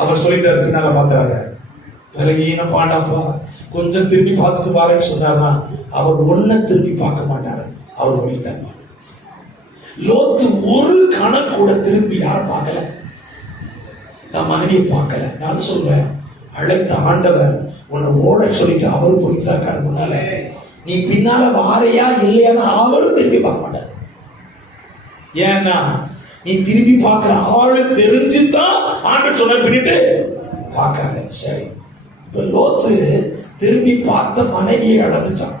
அவர் சொல்லிட்டாரு, பின்னால பார்த்தாரு. விலகீன பாண்டாப்பா, கொஞ்சம் திரும்பி பார்த்துட்டு பாருன்னு சொன்னார்னா அவர் ஒன்ன திரும்பி பார்க்க மாட்டாரு, அவர் ஓடிட்டார். லோத்து ஒரு கணக்கு கூட திரும்பி யாரும் பார்க்கல, நான் மனைவியை பார்க்கல. நான் சொல்வேன், அழைத்த ஆண்டவர் உன்னை ஓட சொல்லிட்டு அவரு போயிட்டு தான் இருக்காரு முன்னால. நீ பின்னால வாரையா இல்லையான்னு அவரும் திரும்பி பார்க்க மாட்டார். ஏன்னா நீ திரும்பி பார்க்கிற ஆளு தெரிஞ்சுதான் ஆண்டவர் சொன்ன பின்னிட்டு பார்க்காத. சரி, இப்ப லோத்து திரும்பி பார்த்த மனைவியை இழந்துட்டான்.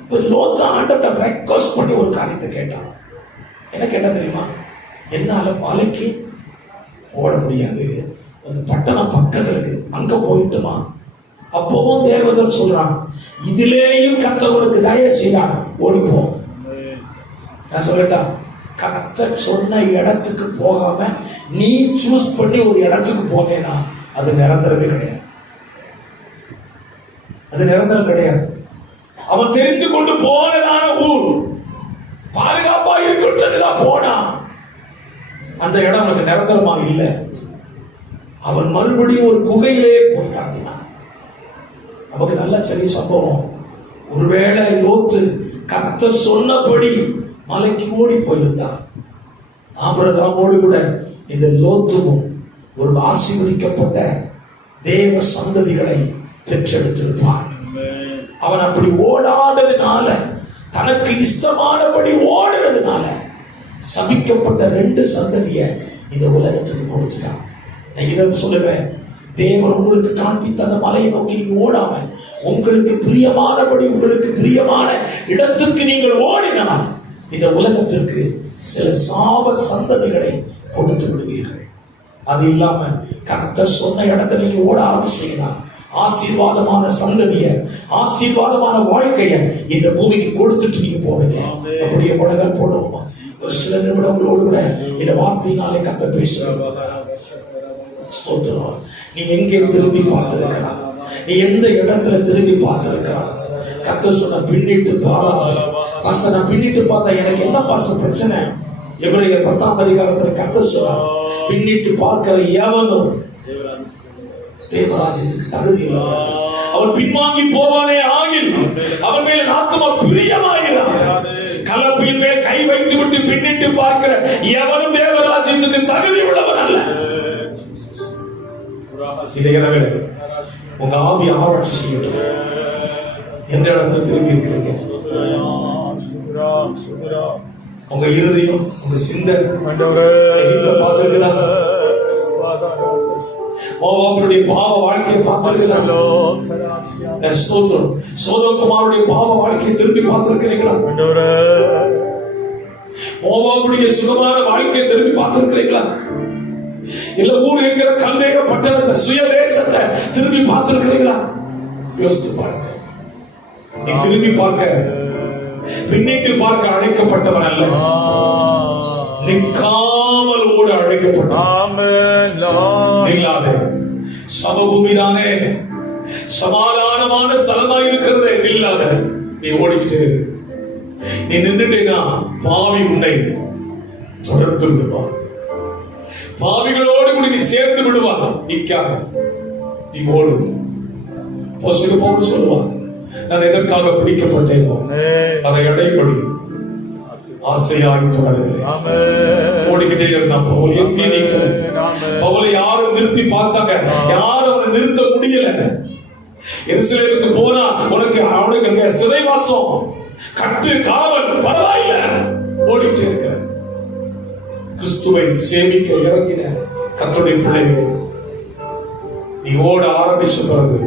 இப்ப லோத்து ஆண்டவரை ரெக்வஸ்ட் பண்ணி ஒரு காரியத்தை கேட்டான். என்ன கேட்டா தெரியுமா? என்னால மலைக்கு ஓட முடியாது, அந்த பட்டணம் பக்கத்துல இருக்கு, அங்க போயிட்டுமா. அப்பவும் தேவதூதன் சொல்றான், இதுலேயும் கர்த்தருக்கு தயவு செய்தா ஓடிப்போம். நான் சொல்லட்டா, கர்த்தர் சொன்ன இடத்துக்கு போகாம நீ சூஸ் பண்ணி ஒரு இடத்துக்கு போனேன்னா அது நிரந்தரமே கிடையாது. அது நிரந்தரம் கிடையாது. அவன் தெரிந்து கொண்டு போனதான ஊர் பாதுகாப்பா இருக்குன்னு சொல்லிதான் போனா, அந்த இடம் அவனுக்கு நிரந்தரமா இல்லை. அவன் மறுபடியும் ஒரு குகையிலே போய் தாண்டினான். நமக்கு நல்ல சரி சம்பவம். ஒருவேளை லோத்து கர்த்தர் சொன்னபடி மலைக்கு ஓடி போயிருந்தான், ஆபிரகாமோடு கூட இந்த லோத்துவும் ஒரு ஆசீர்வதிக்கப்பட்ட தேவ சந்ததிகளை பெற்றெடுத்திருப்பான். அவன் அப்படி ஓடாததுனால, தனக்கு இஷ்டமானபடி ஓடுறதுனால சபிக்கப்பட்ட 2 சந்ததியை இந்த உலகத்துக்கு கொடுத்துட்டான். நான் இதை சொல்லுகிறேன், தேவன் உங்களுக்கு காண்பித்த அந்த மலையை நோக்கி நீங்க ஓடாம உங்களுக்கு பிரியமானபடி உங்களுக்கு பிரியமான இடத்துக்கு நீங்கள் ஓடினால் இந்த உலகத்திற்கு சில சாப சந்ததிகளை கொடுத்து விடுவீர்கள். அது இல்லாம கர்த்தர் சொன்ன இடத்தை நீங்க ஓட ஆரம்பிச்சீங்கன்னா ஆசீர்வாதமான சந்ததிய, ஆசீர்வாதமான வாழ்க்கைய இந்த பூமிக்கு கொடுத்துட்டு நீங்க போவீங்க. அப்படியே முழங்கல் போடுவோமா? ஒரு சில நிமிடங்களோடு கூட இந்த வார்த்தையினாலே கர்த்தர் பேசுவார். நீ எங்கே திரும்பி பார்த்திருக்கிறா? நீ எந்த இடத்துல திரும்பி பார்த்திருக்கிறா? கர்த்தர் சொன்ன பின்னிட்டு பாரா. பாஸ்டர், நான் பின்னிட்டு பார்த்தா எனக்கு என்ன பாஸ்டர் பிரச்சனை? எபிரேயர் 10ஆம் அதிகாரத்துல கர்த்தர் சொல்றார், பின்னிட்டு பார்க்கிற எவனும் தேவராஜ்யத்துக்கு தகுதி இல்லை. அவன் பின்வாங்கி போவானே ஆகில் அவன் மேல ஆத்துமா பிரியமாகிறான். கலப்பையின் மேல் கை வைத்து விட்டு பின்னிட்டு பார்க்கிற எவனும் தேவராஜ்யத்துக்கு தகுதி உள்ளவன் அல்ல. இதை இரவே உங்க ஆவி ஆராய்ச்சி செய்யட்டும். எந்த இடத்துல திரும்பி இருக்கிறீங்க? உங்க இருதயம், உங்க சிந்தனை பார்த்திருக்கிறா? மோவாபுடைய பாவ வாழ்க்கையை பார்த்திருக்கிறா? சோதோகுமாருடைய பாவ வாழ்க்கையை திரும்பி பார்த்திருக்கிறீங்களா? மோவாபுடைய சுகமான வாழ்க்கையை திரும்பி பார்த்திருக்கிறீங்களா? இல்ல ஊர் என்கிற கல்தேக பட்டணத்தை, சுயதேசத்தை திரும்பி பார்த்திருக்கிறீங்களா? யோசித்து பாருங்க. நீ திரும்பி பார்க்க, பின்னிட்டு பார்க்க அழைக்கப்பட்டவன் அல்ல, நிற்காமல் ஓட அழைக்கப்பட்டவன். சமபூமி தானே, சமாதானமான ஸ்தலமா இருக்கிறதே, இல்லாத நீ ஓடிக்கிட்டே இரு. நீ நின்றுட்டேனா பாவி உன்னை தொடர்ந்து விடுவான். பாவிகளோடு கூட நீ சேர்ந்து விடுவான். நிற்காத, நீ ஓடு. சொல்லுவான், நான் எதற்காக பிடிக்கப்பட்டேனோ அதை அடைபடி ஆசையாய் தொடர்கிறேன். ஆமென். ஓடிக்கிட்டே இருந்தான் பவுல். எங்கே நிற்கிற ஆமென். பவுலை யாரும் நிறுத்தி பார்த்தாங்க, யாரும் அவனை நிறுத்த முடியல. எருசலேமுக்கு போனா அவனுக்கு அங்க சிறைவாசம், கட்டு, காவல், பரவாயில்ல, ஓடிட்டு இருக்கிற கிறிஸ்துவை சேமிக்க இறங்கின கர்த்தருடைய பிள்ளைகளே, நீ ஓட ஆரம்பிச்ச பிறகு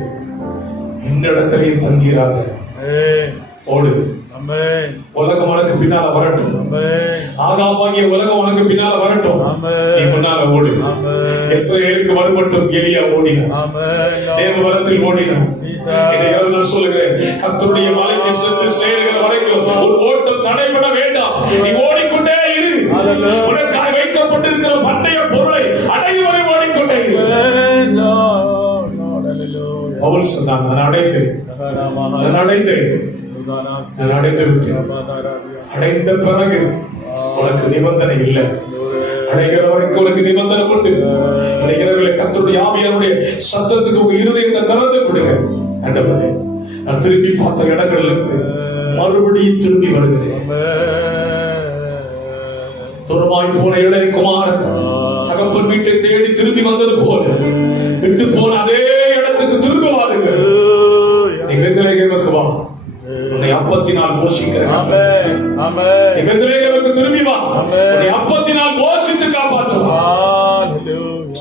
இன்னிடத்திலேயே தங்கிறாத, ஆமென். ஓடு. ஆமென். உலகம் உனக்கு பின்னால வரட்டும், ஆமென். ஆகாமாகிய உலகம் உனக்கு பின்னால வரட்டும், ஆமென். நீ முன்னால ஓடு. ஆமென். இஸ்ரவேலுக்கு வருமட்டும் எலியா ஓடினார், ஆமென். தேவபலத்தில் ஓடினார். ஜீசஸ். நான் சொல்லுகிறேன், கர்த்தருடைய மலைக்கு சென்று சேருகிற வரைக்கும் ஒரு ஓட்டம் தடைபட வேண்டாம். நீ ஓடிக்கொண்டே இரு. உனக்காக வைக்கப்பட்டிருக்கிற பண்டைய பொருளை அடையும் வரை ஓடிக்கொண்டே இரு. Amen, Lord. Lord, hallelujah. Pavul சொன்னான், நான் அடைந்தேன், நான் அடைந்தேன், நான் அடைந்து விட்டேன். அடைந்த பிறகு உனக்கு நிபந்தனை இல்லை. அடைகிற வரைக்கும் உனக்கு நிபந்தனை உண்டு. அடைகிறவர்களை கர்த்தருடைய ஆவியாருடைய சத்தத்துக்கு உங்க இருதயத்தை திறந்து கொடுங்க. ஆண்டவரே, நான் திரும்பி பார்த்த இடங்கள்ல இருந்து மறுபடியும் திரும்பி வருகிறேன். தூரமாய் போன இளைய குமாரன் தகப்பன் வீட்டை தேடி திரும்பி வந்தது போல விட்டு போன அதே இடத்துக்கு திரும்ப வாருங்க. நீ பெத்லகேமுக்கு வா, உன்னை அப்பத்தினால் போஷிக்கிற கர்த்தர். நீ பெத்லகேமுக்கு திரும்பி வா, உன்னை அப்பத்தினால் போஷித்து காப்பாற்றுவார்.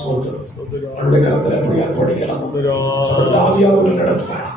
ஸ்தோத்திரம். அவருடைய கரத்தில் அப்படியா படிக்கலாம். தொடர்ந்து ஆவியானவர் நடத்துவார்.